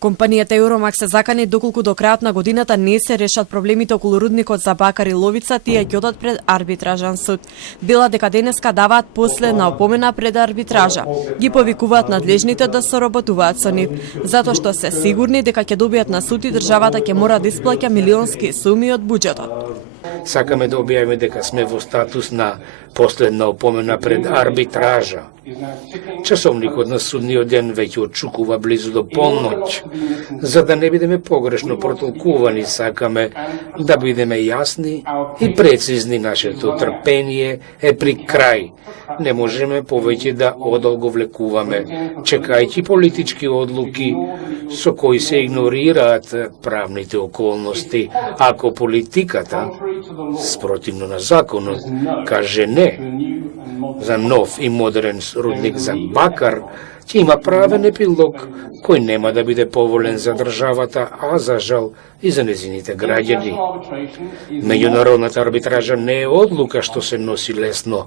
Компанијата Евромакс се закани доколку до крајот на годината не се решат проблемите околу рудникот за бакар и ловица, тие ќе одат пред арбитражен суд. Вела дека денеска даваат последна опомена пред арбитража. Ги повикуваат надлежните да соработуваат со нив, затоа што се сигурни дека ќе добијат на суд и државата ќе мора да исплаќа милионски суми од буџетот. Сакаме да објавиме дека сме во статус на последна опомена пред арбитража. Часовникот на судниот ден веќе отчукува близу до полноќ. За да не бидеме погрешно протолкувани, сакаме да бидеме јасни и прецизни. Нашето трпение е при крај. Не можеме повеќе да одолговлекуваме, чекајќи политички одлуки со кои се игнорираат правните околности. Ако политиката, спротивно на законот, каже не за нов и модерен рудник за бакар, ќе има правен епилог кој нема да биде поволен за државата, а за жал и за незините граѓани. Меѓународната арбитража не е одлука што се носи лесно.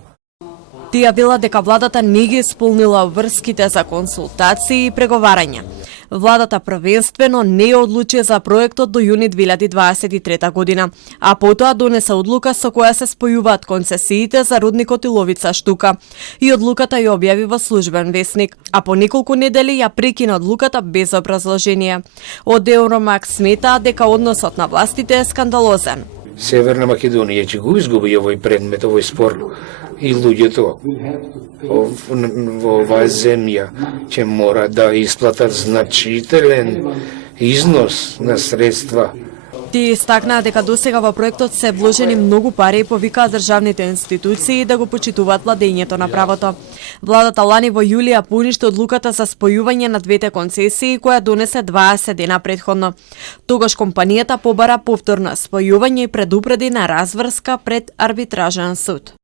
Тие вела дека владата не ги исполнила врските за консултации и преговарања. Владата првенствено не одлучи за проектот до јуни 2023 година, а потоа донесе одлука со која се спојуваат концесиите за рудникот и ловица штука. И одлуката ја објави во службен весник, а по неколку недели ја прекина одлуката без образложение. Од Евромакс сметаат дека односот на властите е скандалозен. Северна Македонија ќе го изгуби овој предмет, овој спор, и луѓето во оваа земја ќе мора да исплатат значителен износ на средства. Тие истакнаа дека досега во проектот се вложени многу пари и повикаа државните институции да го почитуваат владењето на правото. Владата лани во јули ја поништи одлуката за спојување на двете концесии која донесе 20 дена претходно. Тогаш компанијата побара повторно спојување и предупреди на разврска пред арбитражен суд.